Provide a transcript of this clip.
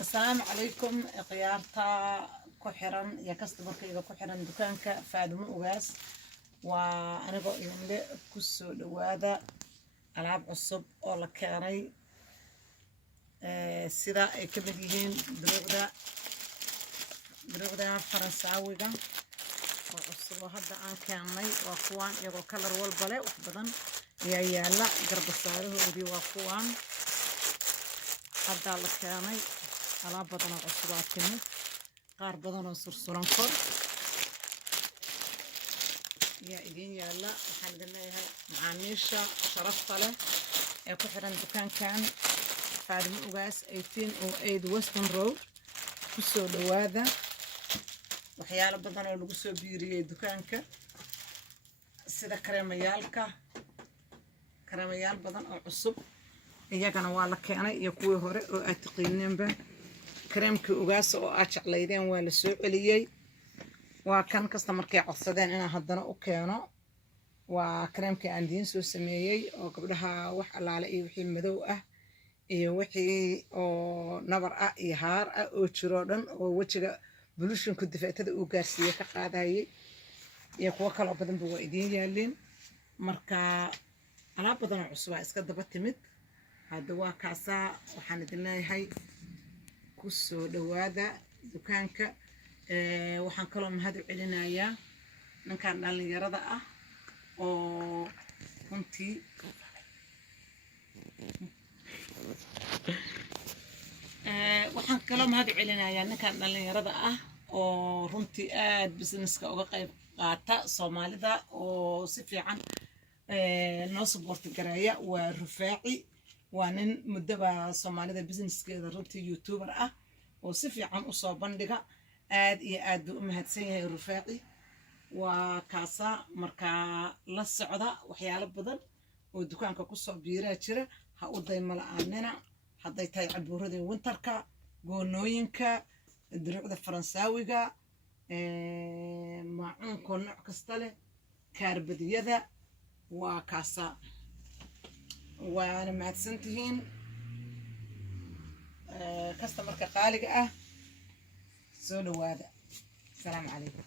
السلام عليكم قيارتا كحرن يا كاستمركيga ku xiran dukaanka Faadimo Ugaas waa aniga idin ku soo dhawaada alaab cusub oo la keenay sida ay ka mid yihiin druugda Faransiiga oo cusub hadda aan keenay waa kuwan iyagoo kalar walba leh wax badan ayaa yaala garbasaarahoodii waa kuwan hadda la keenay alaab badan oo cusub ah kamid qaar badan oo sursuran kor يا إدين يلا الحمد لله معانيشة شرفت له كحرن دكان كان فادم أوغاس 1808 ويستون رود كسو دوادا وحيالا بدنا لو كسو بيري دكانك سيدا كريميال بدن أو عصب iyagana waa la keenay iyo kuwii hore oo aad taqaaneenba kareemkii ugaas oo aad jeclaydeen waa la soo celiyay waa kan kasta markay codsadeen inaan haddana u keeno waa kareemkii aan diin soo sameeyay oo gabdhaha wax alaale iyo wixii madow ah iyo wixii oo nabar ah iyo haar ah oo jiro dhan oo wajiga bulushinka difaatada uu gaarsiiyay ka qaadayay iyo kuwa kale badan buu idin yaalin marka alaab badan oo cusub iska daba timid هذا واقعا وحنا دلنا هاي كسو دوادا دكانك وحن كلهم هذا علينا يا من كان اللي يرضى أو كنتي وحن كلهم هذا علينا يا من كان اللي يرضى أو رنتي بزنس كأوقات قاطع صومالي ذا أو سفي عن نصب ورتقرايا والرفاعي وأنا مدبا صومالي بزنس كذا رنتي يوتيوبر وصفي عن أصاب بندقة آد مهتسيه الرفاقي وكاسا مركا للسعودة وحيال بدل ودكان كقصة بيرة كره هقضي ملأننا حضيتها عبورة وينتركا جونوينكا الدروع الفرنساوية معون كون كستله كاربدية ذا وكاسا وأنا مع سنتين كاستمر كقالق سولو هذا السلام عليكم.